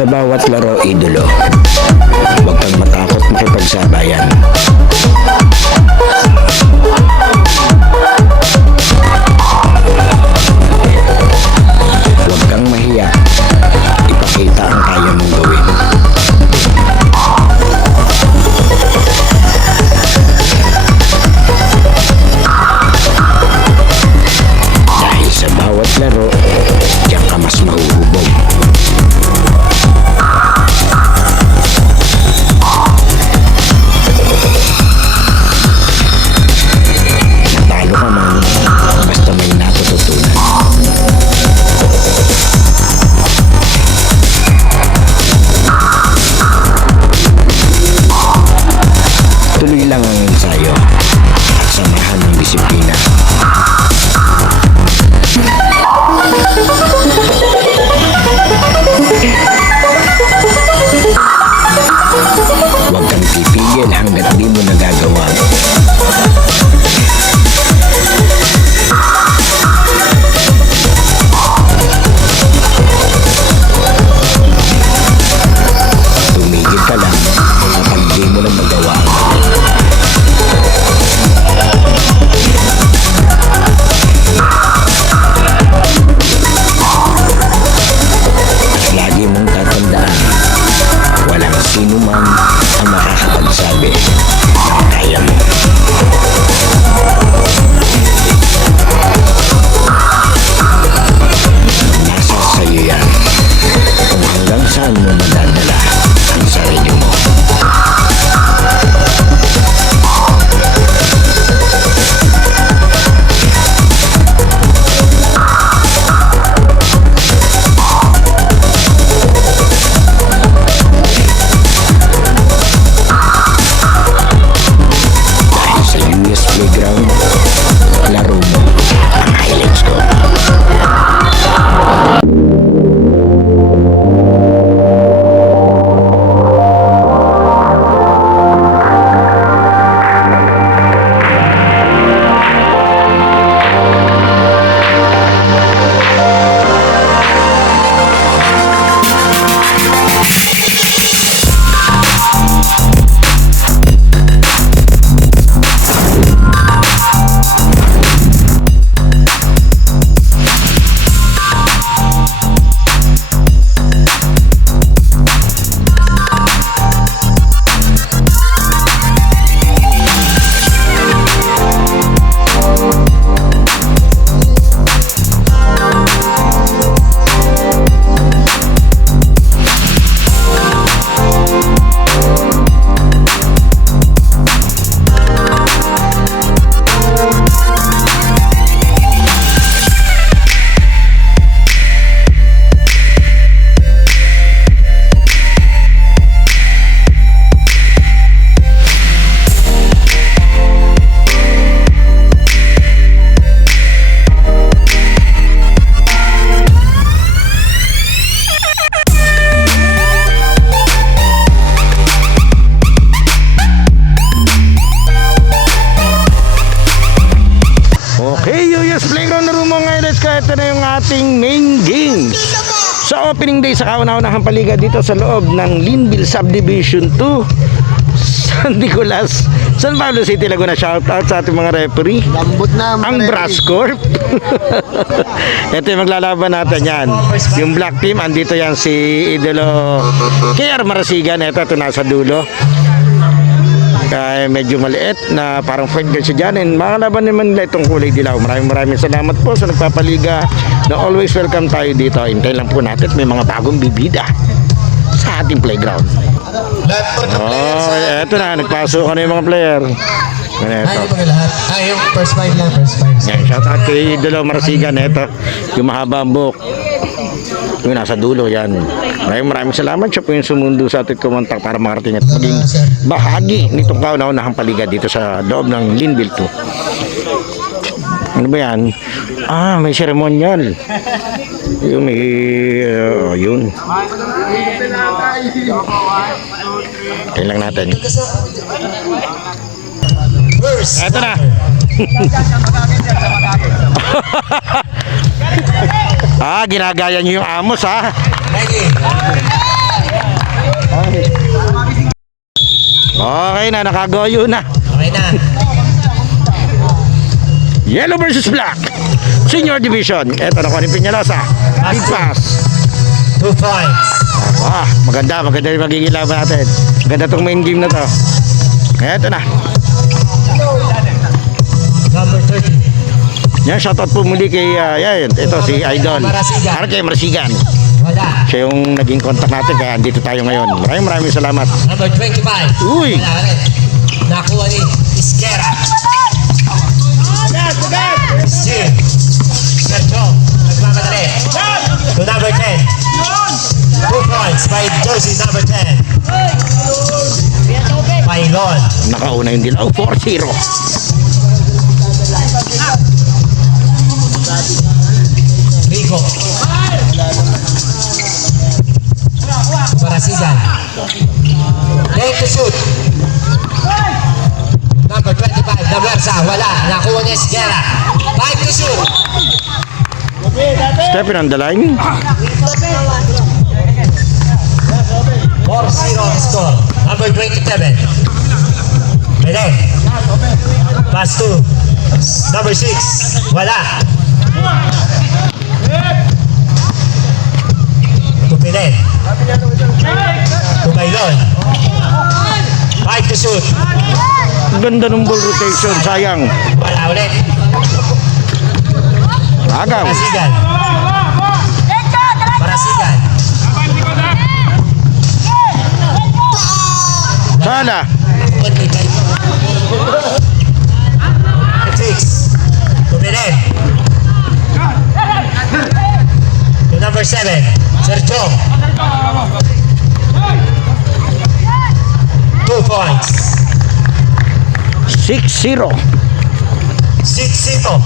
Sa bawat laro, idolo, huwag kang matakot makipagsabayan. Huwag kang mahiya, ipakita ang kaya mong gawin. Dahil sa bawat laro, diyan ka mas mahuhubog. Natalo ka man, basta may natututunan. Tuloy lang ang ensayo at samahan ng disiplina. Huwag kang pipigil hanggat di mo nagagawa. Tumigil ka lang kapag di mo na magawa. At lagi mong tatandaan, walang sino man ang makakapagsabi na kaya mo. Nasa sayo yan kung hanggang saan mo madadala ang sarili mo. Dahil sa US Playground, laro mo ang highlights ko. Okay, US Playground na rumo ngayon. Let's go. Ito na yung ating main game. Sa opening day sa kauna-unahang paliga dito sa loob ng Linville Subdivision 2, San Nicolas, San Pablo City, Laguna. Shoutout sa ating mga referee. Lambot na mga Ang Brass Corp. Ito yung maglalaban natin yan. Yung black team, andito yan si Idolo KR Marasigan. Ito nasa dulo. Kaya medyo maliit na parang fight girl siya dyan. And mga laban naman nila itong kulay dilaw. Maraming salamat po sa nagpapaliga na always welcome tayo dito. Hintay lang po natin may mga bagong bibida sa ating playground. Oh, eto na, nagpasok na yung mga player. Ito. Yung first five lang, first five. Yan, shout out kay Idolo Marasigan. Ito, yung mahaba ang buhok. Yung nasa dulo, yan. Maraming salamat. Siya po yung sumundo sa ating kumontak para makarating at maging bahagi nitong kauna-unahang paliga dito sa loob ng Linville 2. Ano ba yan? Ah, may ceremonial. Yung may, yun. Kailang natin. Eto na. Ah, ginagaya niyo yung Amos, ha? Okay na, nakagoyo na. Okay na. Yellow versus Black. Senior Division. Eto na ko ni Peñalosa. Big pass. 2 points. Maganda yung magiging laban natin. Maganda tong main game na to. Eto na. Number 30. Yan, shoutout po muli kay, ito si Idol. RJ Marasigan. Wala. Siya yung naging contact natin kaya andito tayo ngayon. Maraming salamat. Number 25. Uy! Wala rin. Nakuha ni Isquera. Still. Sergio. Nagmamadali. To number 10. 2 points by jersey number 10. Pailon. Nakauna yung dilaw. 4-0. Rico. Barasigan. Take to shoot. Number 25, Daversa. Wala. Nakuha ni Esguerra. 5 to shoot. Stephen on the line. 4-0 score. Number 27. Belen. Pass to number 6. Wala. To Belen. To Bailon. 5 to shoot. Ganda ng ball rotation. Sayang. Wala ulit. Agaw. Barasigan. Barasigan. Sana. 6. To Belen. To number 7. Sergio. 2 points. 6-0. 6-0.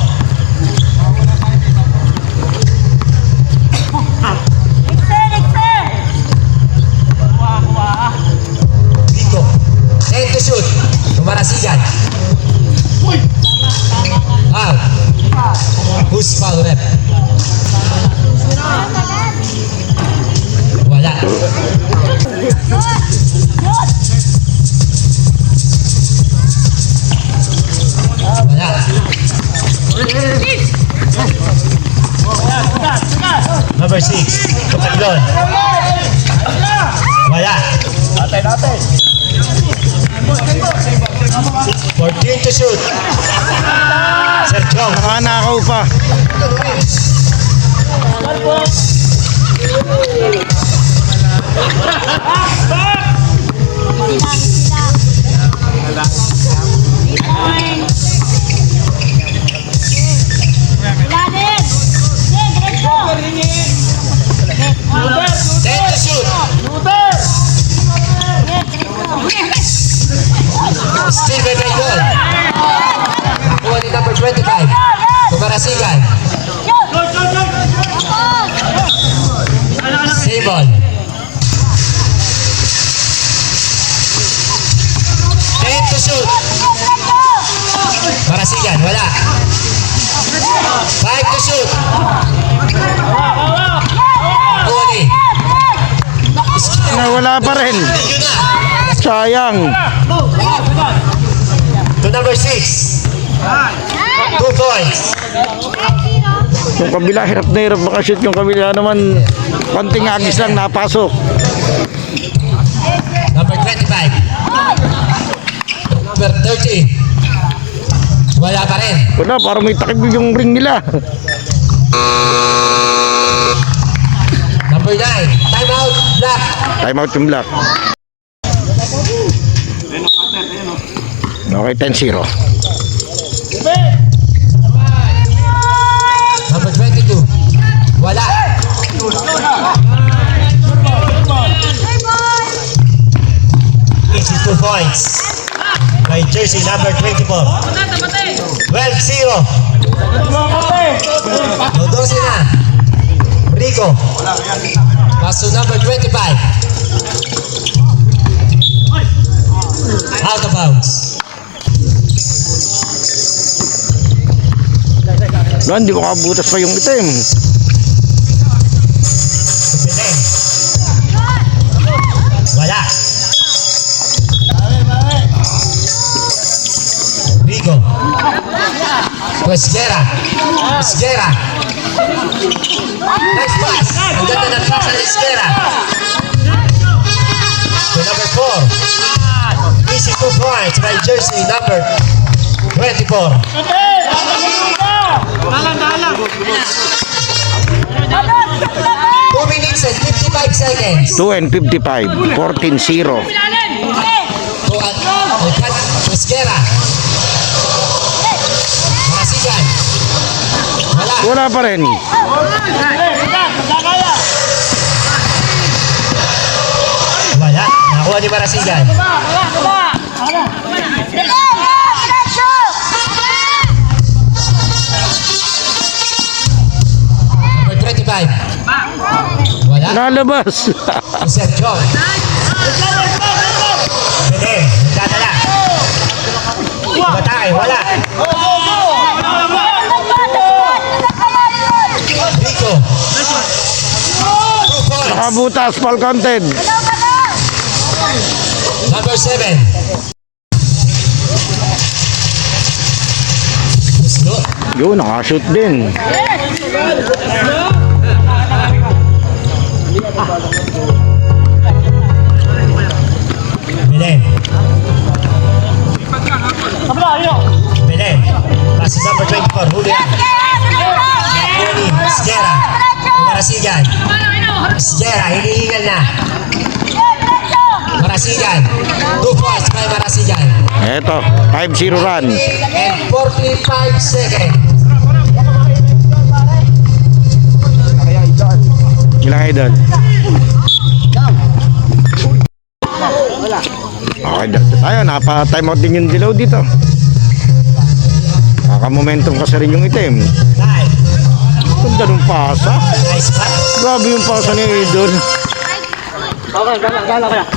Rico. 10 to shoot. Tumarasigan. Out. Who's foul rep? Wala. Wala. Number 6. Tumaglon. Wala. 14 to shoot. Sergio. Nakanakaw pa. Ten to shoot. Still by Bailon. Nakuha ni number 25. Tumarasigan. Save ball. 10 to shoot. Marasigan, wala. 5 to shoot. Tony. Nawala pa rin. Yun na. Sayang. To number 6. 2 points. Yung kabila, hirap na hirap makashoot. Yung kabila naman, konting agis lang napasok. Number 25. Number 30. Wala pa rin. Wala, parang may takip yung ring nila. Number 9. Time out. Black. Time out yung Black. Okay, 10-0. Number 22. Wala. Easy 2 points. By jersey number 24. 12-0. Lodosin na. Rico. Pass to number 25. Out of bounds. No, hindi mo kabutas pa yung itim. Wala. Isguera. Isguera. Nice pass. Ang ganda ng pass ng Isguera. To number 4. Easy 2 points by jersey number 24. 2 minutes and 55 seconds. 2 and 55. 14-0. Isguera. Marasigan. Wala. Wala pa rin. Wala. Nakuha ni Marasigan. Number 25. Wala. Nalabas. Sir John. Pwede. Dadala. Batay. Wala. Rico. 2 points. Nakabutas, Paul Content. Number 7. Slow. Yun, nakashoot din. Belen. Belen. Passes number 24. Huli yan. Huli. Isguera. Marasigan. Isguera. Hinihingal na. Marasigan. 2 points by Marasigan. Eto, 5-0 run. And 45 seconds. Ilang idol? Okay, tayo. Napa-time out din yung dilaw dito. Kaka-momentum kasi rin yung itim. 9. Ganda ng pasa. Nice pass. Grabe yung pasa ni Idol.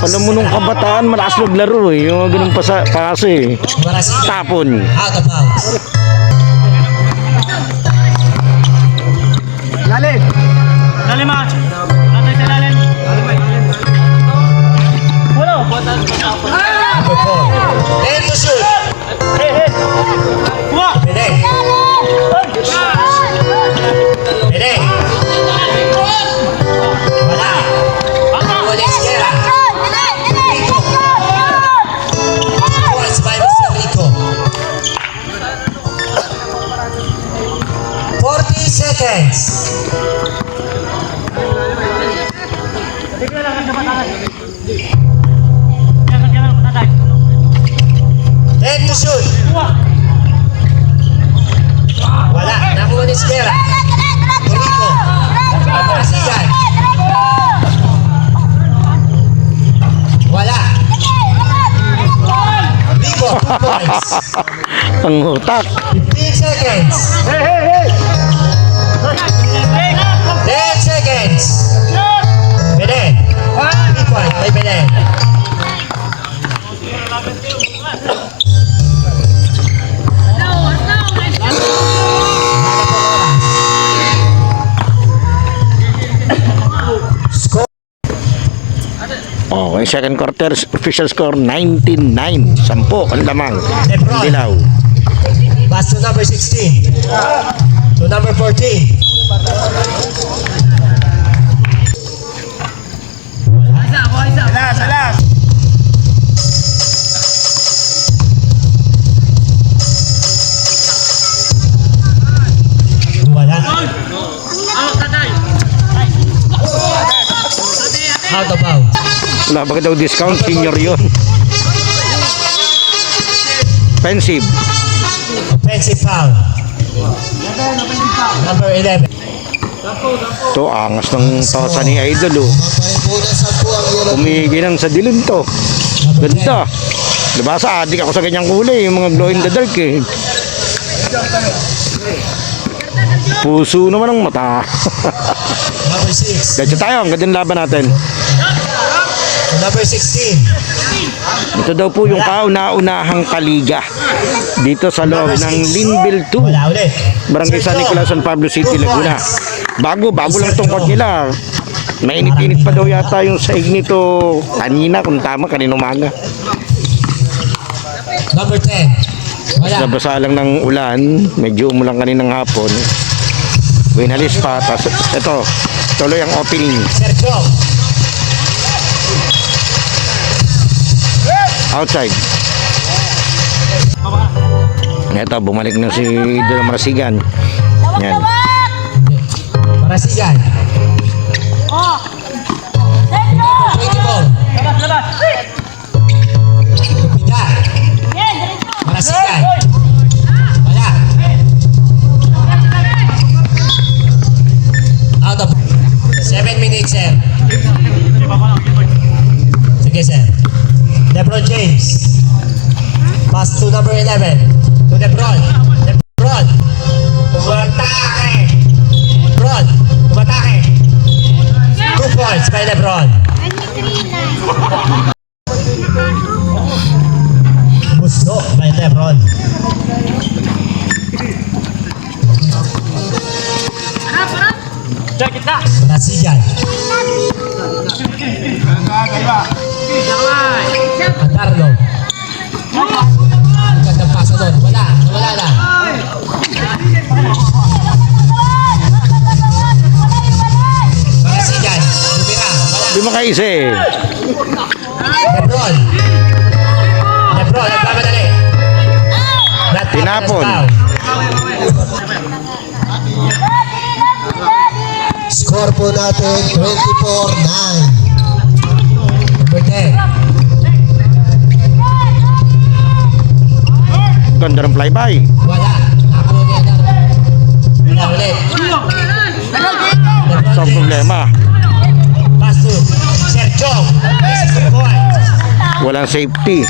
Alam mo nung kabataan, malakas maglaro eh. Yung ganun pasa eh. Marasigan. Tapon. Out of bounds. Lalim. Lalim ah. Natay sa lalim. Wala. Number 4. And to shoot. Kuha. Belen. Belen. Wala. Wala Isguera. Points by Mr. Rico. 40 seconds. Then to shoot. Wala. Nakuha ni Isguera. Rico. Marasigan. Wala. Rico, 2 points. Ang utak. 15 seconds. 10 seconds. Belen. 3 points by Belen. Score. Okay, second quarter official score 19-9. 10 ang lamang. Lebron. Dilaw. Pass to number 16. To number 14. Wala. Out of bounds. Wala ba daw discount? Senior yun. Offensive. Offensive foul. Number 11. To angas ng tosa ni Idol oh. Umiginang sa dilim to. Ganda. Diba sa adik ako sa ganyang kulay, yung mga glow in the dark eh. Puso naman ang mata. Number 6. Gadyo tayo, ang gandang laban natin. Number 16. Ito daw po yung kauna-unahang kaliga dito sa loob ng Linville 2, Wala ulit. Barangay San Nicolas, San Pablo City, Laguna. Bago lang tungkol nila. Mainit-init pa daw yata yung saig nito kanina, kung tama, kanina umaga. Number 10. Wala. Nabasa lang ng ulan, medyo umulan kaninang hapon. Winalis pa, tapos ito, tuloy ang opening. Sergio. Outside. Ito, bumalik na si Idol Marasigan. Yan. Marasigan. Oh! 24. Labas, labas. Tupida. Yan, diretso! Marasigan. Wala. Out of 7 minutes, sir. Sige, sir. LeBron James. Pass to number 11. To LeBron. LeBron. Umatake. LeBron. Umatake. 2 points by LeBron. Gusto by LeBron. Check it na. Marasigan. Andarlo. Ang gandang pasa doon. Wala. Wala na. Marasigan. Tumira. Wala. Di makaisi. Lebron. Lebron. Nagmamadali. Not Tinapon. foul. Score po natin 24-9. Number 10. Ganda ng flyby. Wala. Nakakuha niya na. Wala ulit. LeBron Sa James. problema. Pass to Sergio. This is the point. Walang safety.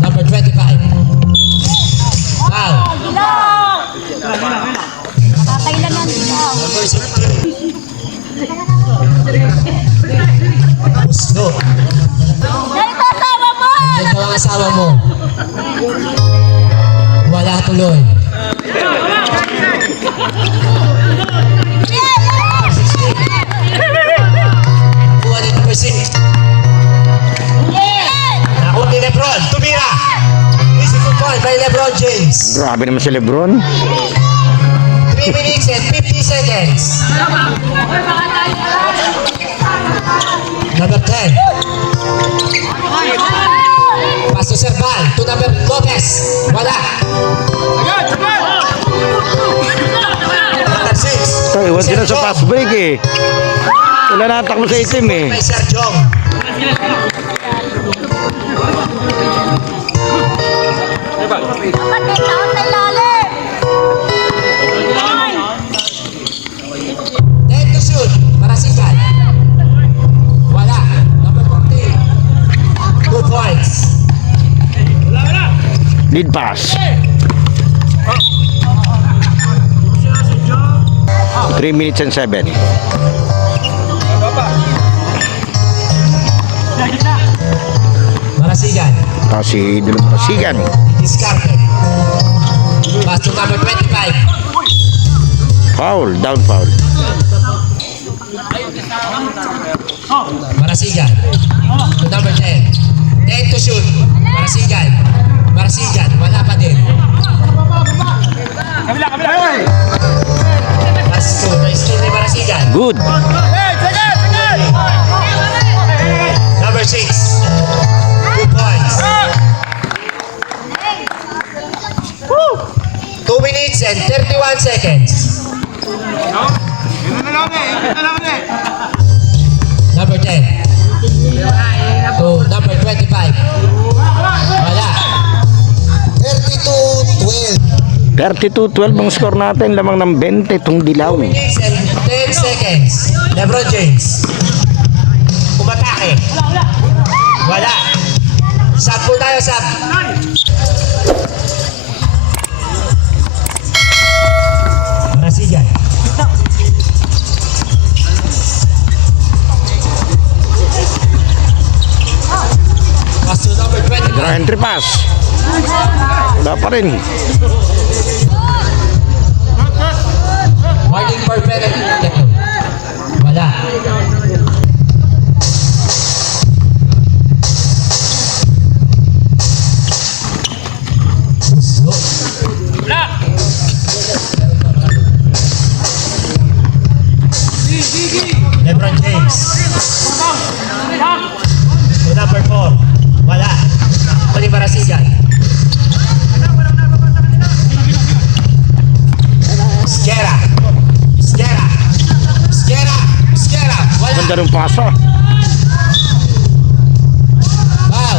Number 25. Foul. Dilaw! Kakailan ng dilaw. Number 16. Gusto. Narito asawa mo! Yan daw ang asawa mo. Wala tuloy. Kuha ni number 6. Nakuha ni Lebron. Tumira. This is the point by Lebron James. Grabe naman si Lebron. 3 minutes and 50 seconds. Number 10. Pass to Serval. To number Gomez. Wala. Number 6. So, iwan sila sa fast break eh. Wala natak mo sa itim eh. By Sergio. Dapat ikaw sa ilalim! 10 to shoot. Marasigan. Wala. Number 14. 2 points. Lead pass. 3 minutes and 7. Marasigan. Tapos si Idol Marasigan. Discarded. Pass to number 25. Foul, down foul. Marasigan. To number 10. 10 to shoot. Marasigan. Marasigan. Wala pa din. Kabila, kabila. Pass to. Na-steal ni Marasigan. Good. Number 6. 2 points. 2 minutes and 31 seconds. Number 10. To number 25. Wala. 32-12. 32-12 ang score natin. Lamang ng 20 itong dilaw. 2 minutes and 10 seconds. LeBron James. Umatake. Wala. Sub po tayo, sub. Marasigan. Pass to number 25. Draw entry pass. Wala pa rin. Warning for penalty. Wala. Gusto. LeBron James. To number 4. Wala. Pali Marasigan. Skera. Skera. Skera. Skera. Wala. Ganda ng pasa. Wow.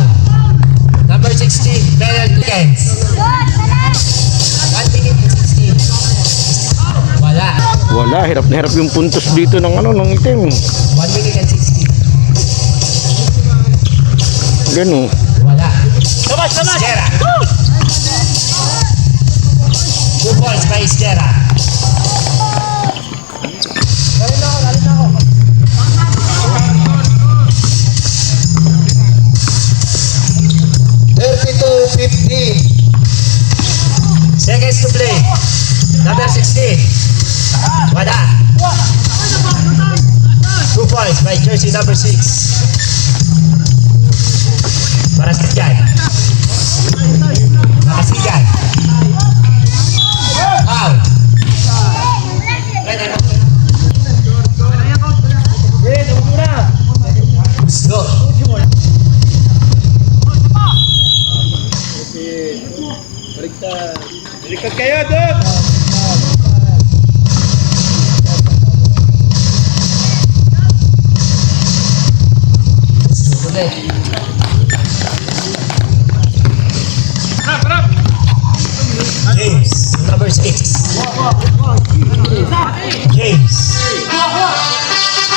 Number 16. Bernard Kens. 1 minute and 16. Wala. Wala, hirap na hirap yung puntos dito ng ng itim. 1 minute and 16. Ganun. Wala. Labas, labas! Skera. 2 points by Skera. Seconds to play. Number 16. Wala. 2 points by jersey number 6. Marasigan. Marasigan. Foul. Gusto. Baliktad kayo, Dok! Gusto ulit. James, number 6. James.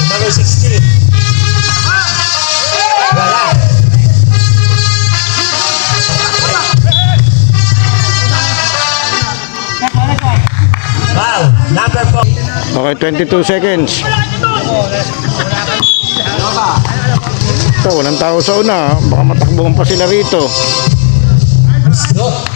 Number 16. Wala. Wow, number 4. Okay, 22 seconds. Ito, walang tao sa una. Baka matakbuhan pa sila rito. Gusto.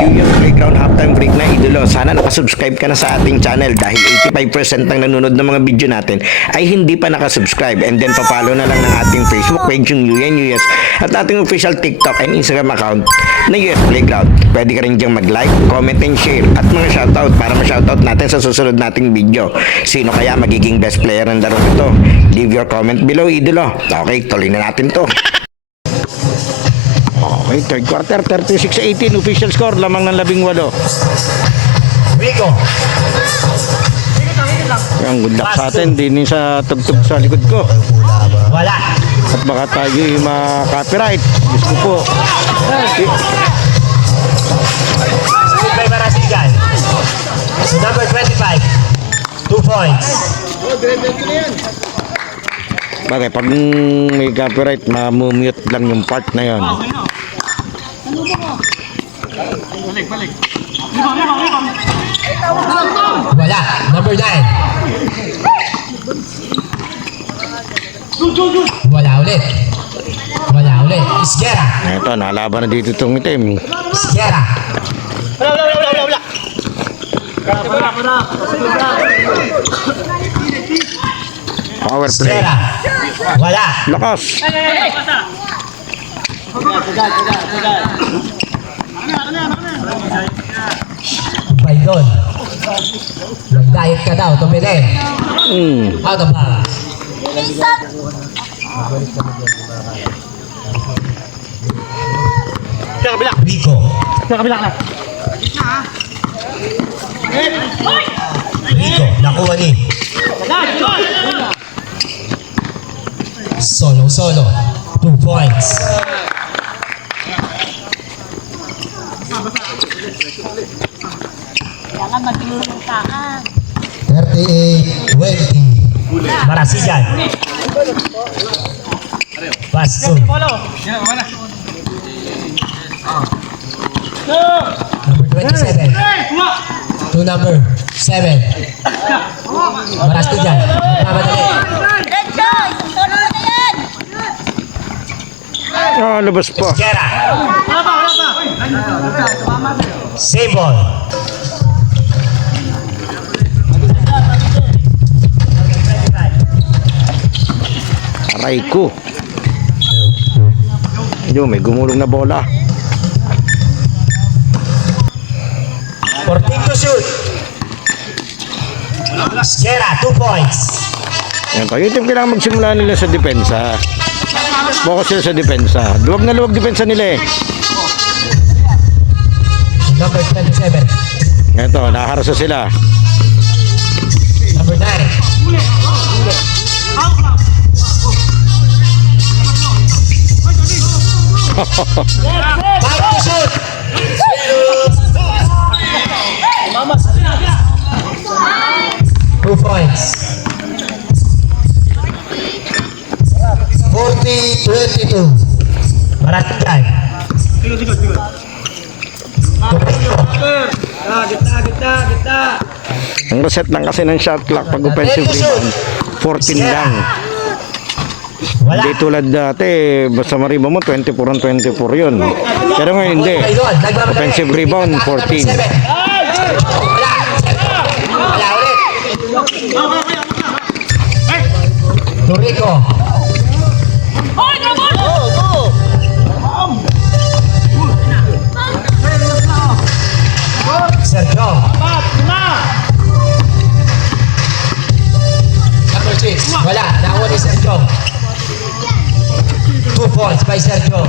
Yung Playground halftime break na idolo, sana nakasubscribe ka na sa ating channel dahil 85% ng nanonood ng mga video natin ay hindi pa nakasubscribe, and then papalo na lang ng ating Facebook page yung UNUS at ating official TikTok and Instagram account na US Playground. Pwede ka rin diyang mag-like, comment and share at mga shoutout para ma-shoutout natin sa susunod nating video. Sino kaya magiging best player ng laro ito? Leave your comment below, idolo. Okay, tuloy na natin to. Okay, third quarter, 36-18, official score, lamang ng 18. Rico. Yung good luck sa atin, din sa tugtog sa likod ko. Wala. At baka tayo ma-copyright. Diyos ko po. Scoop by Marasigan. So number 25. 2 points. Bagay, pag may copyright, mamumute lang yung part na yon. Balik. Wala. Number 9. Wala ulit. Wala ulit. Iskera. Ito, nalaban na dito itong itim. Iskera. Wala. Power play. Iskera. Wala. Lakas. Baydon. Nag-diet ka daw. Tumili. Out of bounds. Minsan, Sa kabila. Rico. Sa kabila ka na. Rico. Nakuha ni. Solo. 2 points. Kailangan mabilis ang kaan. 38-20. Marasigan. Pass to Follow. Yan, wala. number 27. Kuha. To number 7. Marasigan. Mamadali. Diretso! Isang tono na yan! Labas po. Esquera. Wala pa, wala pa. Same ball. Aray ko. Yo, may gumulong na bola. 14 to shoot. Esquera, 2 points. Yan tayo. Ito yung kailangan magsimula nila sa depensa. Focus sila sa depensa. Luwag na luwag depensa nila eh. Number 27. Ito, nakaharasa sila. Number 9. Five to shoot. Two points. 40-22. Marasigan. Ang reset lang kasi ng shot clock pag offensive rebound, 14 lang. Wala. Hindi tulad dati, basta mariba mo, 24 on 24 yun. Pero ngayon hindi. Offensive rebound, 14. Wala. Wala ulit. Turico. Hoy, drabol! Sergio. Number 6. Wala. Nakuha ni Sergio. 2 points by Sergio.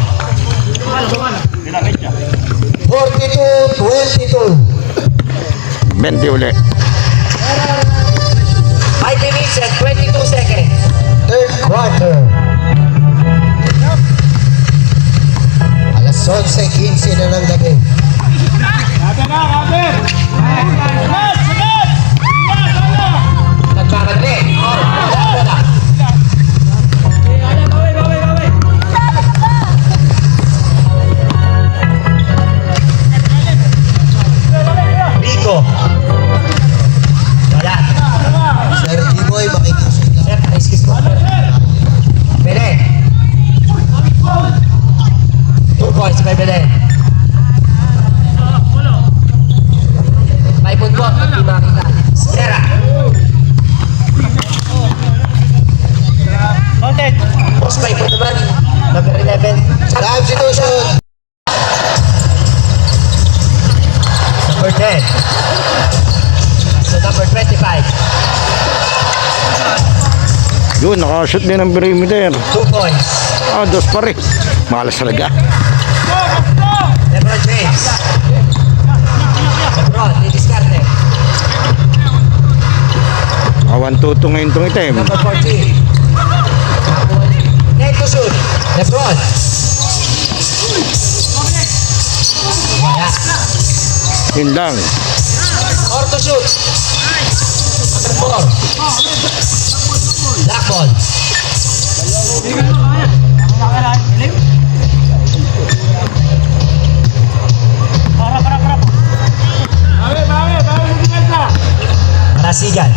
42-22. 20 ulit. 5 minutes and 22 seconds. Third quarter. Alas 11:15 na ng gabi. Nagmamadali. Wala. Rico. Wala. Sir Jimoy, makikisip ka. Sir, excuse mo. Belen. 2 points by Belen. May punto, hindi makita. Sierra. Content. Boss, may punto naman. Number 11. Substitution. Number 10. So number 25. Yun, nakashoot din ang perimeter. 2 points. Dos pa rin. Malas talaga. LeBron James. LeBron, didiskarte. 1-2 ngayon itong item. Number 14. Take to shoot. LeBron. Wala. Yun lang. Or to shoot. Number 4. Black ball. Marasigan.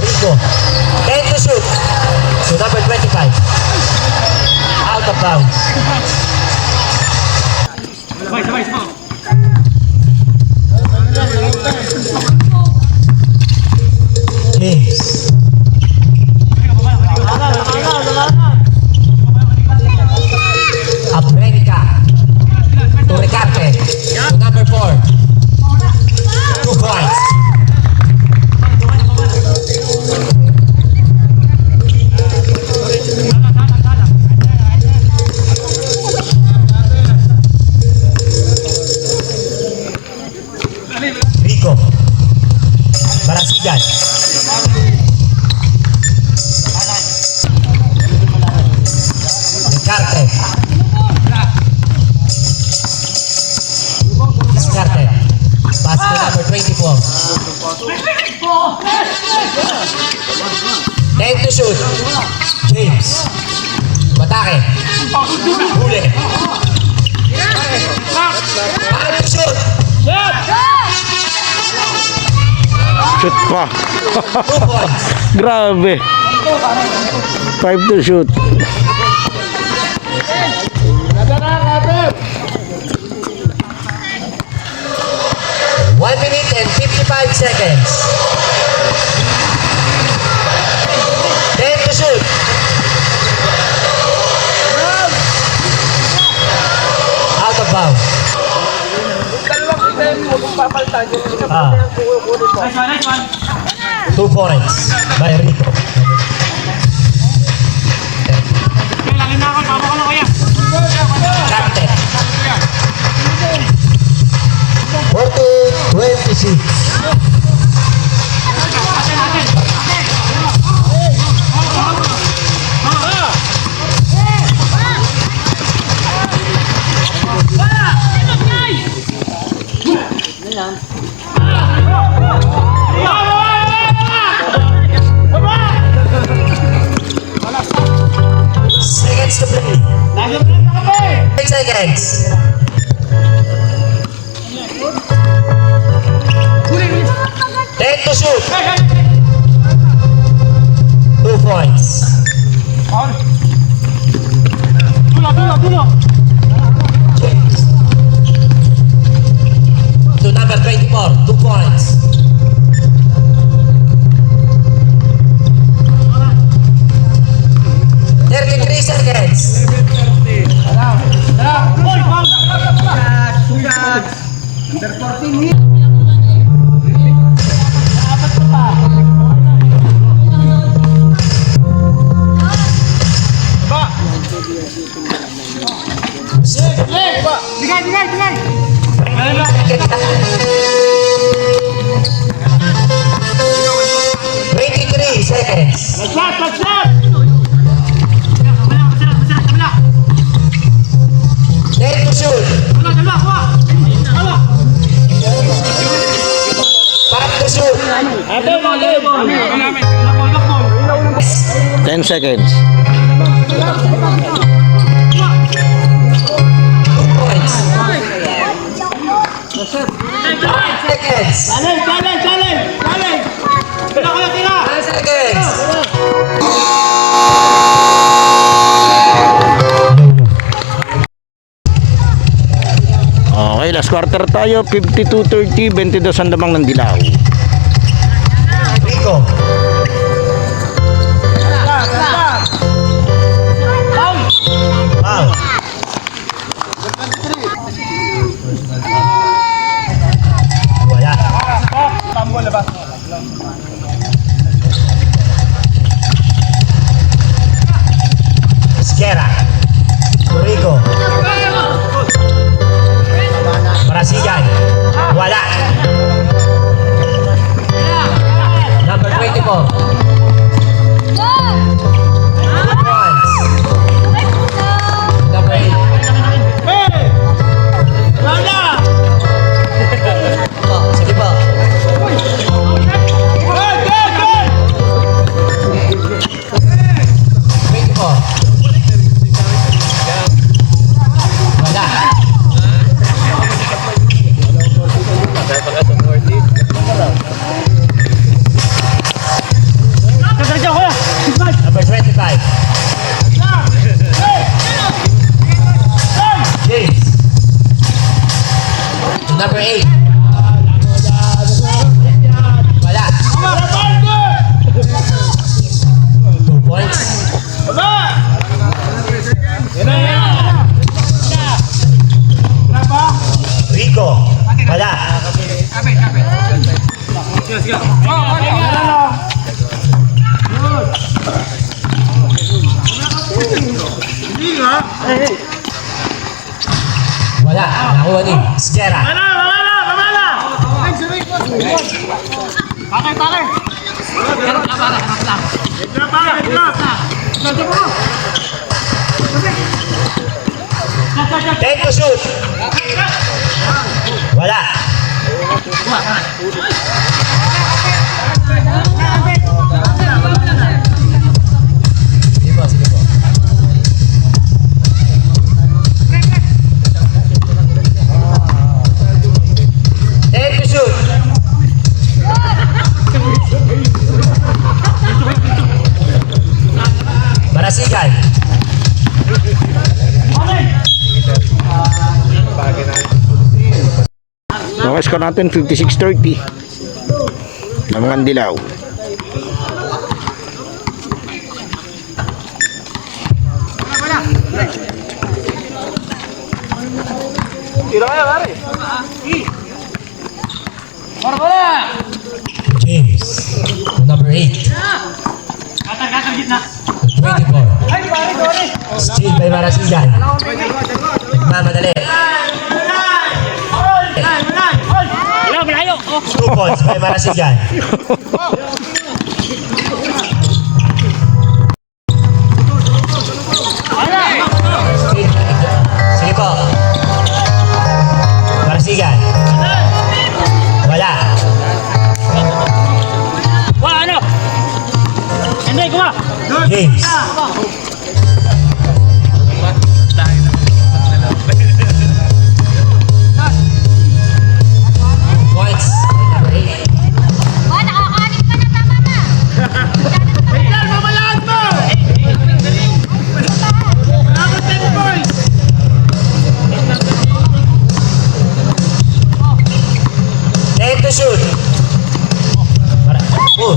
Rico. 10 to shoot. So number 25. Out of bounds. Sabay, sabay, sabay. James. Abrenica. To Recarte. To number 4. 2 points. Rico. Marasigan. Recarte. 10 to shoot. James. Batake. Huli. 5 to shoot. Shoot pa. 2 points. Grabe. 5 to shoot. One minute and 55 seconds. 10 to shoot. Out of bounds. Nice one. 2 points by Rico. Okay, lagi na ako. Papa ko na kuya. Captain. 14-26. Seconds to play. 6 seconds. 10 to shoot. 2 points. Dulo. James. To number 24. 2 points. Seconds. Bigay. 23 seconds. Shot. 10 to shoot. 5 to shoot. 10 seconds. 2 points. 5 seconds. Challenge. Tira. 5 seconds. Okay, last quarter tayo. 52-30, 22 ang lamang ng dilaw. Rico. Wow. Wala. Esquera. Rico. Marasigan. Wala. Number 24. 2 points. Number 8. Sige po. 24. Wala. Number 25. James. Number 8. Wala. 2 points. Rico. Wala. Wala. Nakuha ni Esquera. Pakay. 10 to shoot. Wala. Marasigan. Okay, score natin 56-30. Lamangan Dilaw. James. Number 8. Katang gitna. 24. Steal by Marasigan. Mamadali. Malayo. 2 points by Marasigan. Sige po. Marasigan. Wala. Wah, ano? Hindi, kuma. James. Points. Number 8. Wala, nakakalit pa na tama na. Ten to shoot. Oh.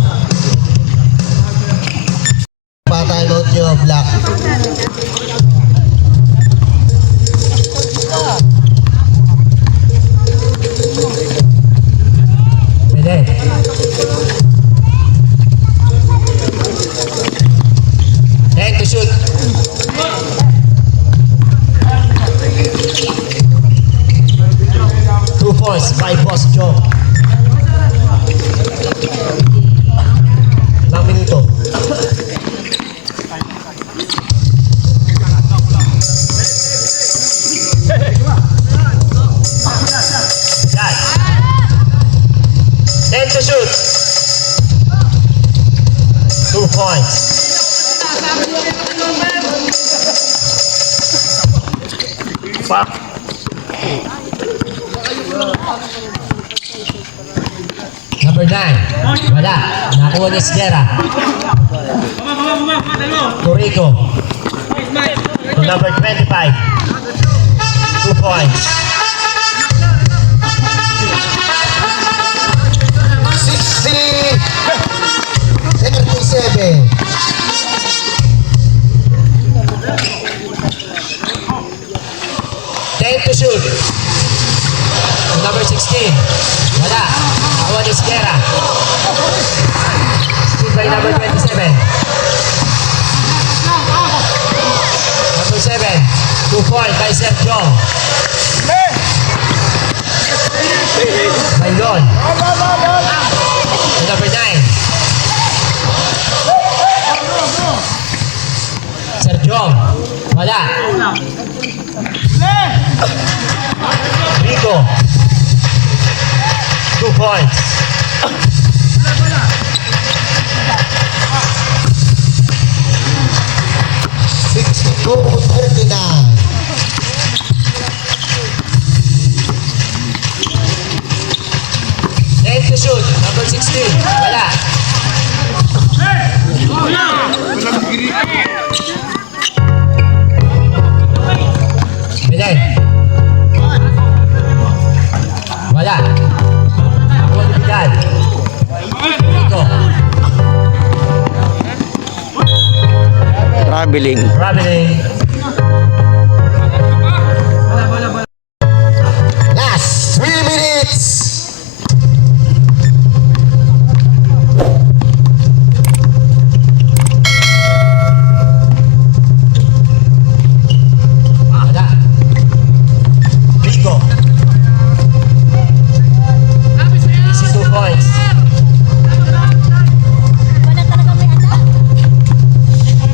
Pa-time out nyo, Black. Pwede. Ten to shoot. Two points, 5 points, Joe. Ilang minuto? Yan. 10 to shoot. 2 points. Number 9. Wala. Nakuha ni Sierra. Torrico. To number 25. 2 points. 37. Ten to shoot. To number 16. Wala. Nakuha ni Sierra. Steal by number 27. Number 7. 2 points by Sergio. Bailon. To number 9. Sergio. Wala. Rico. 2 points. Go 39. Ten to shoot. Number 16. Wala. Belen. Wala. Juan Vidal. Rico. Traveling. Traveling. Last 3 minutes. Wala. Rico. 62 points. Wala talaga may anak.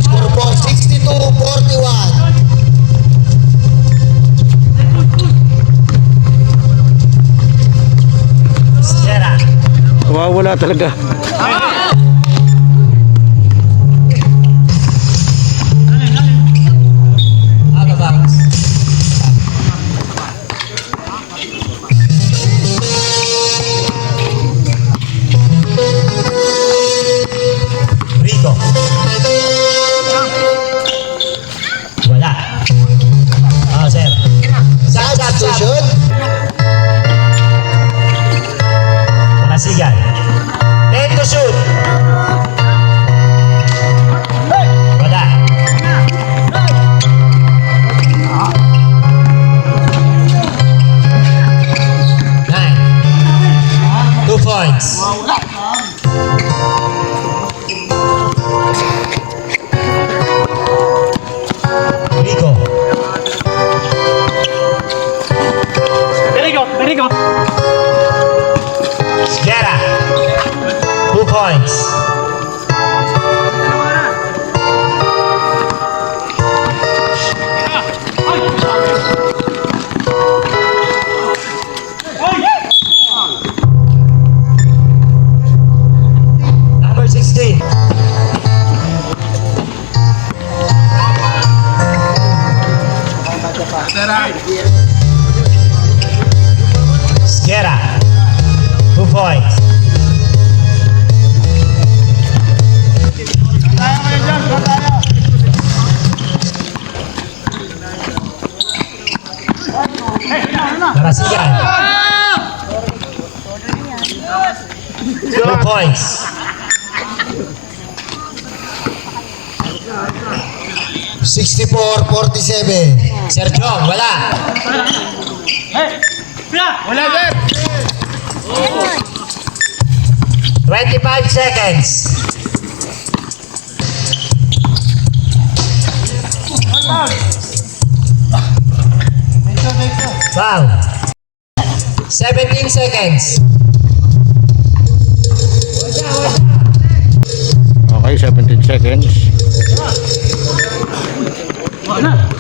Score po 62-41. Sierra. Wala talaga. Out of bounds. Rico. Rico. Very good. Guerra. 2 points. Number 16. Guerra. 2 points. Narasigan. 2 points. Sergio, wala. Wala, sir. 25 seconds. Foul. 17 seconds. Okay, 17 seconds. Wala.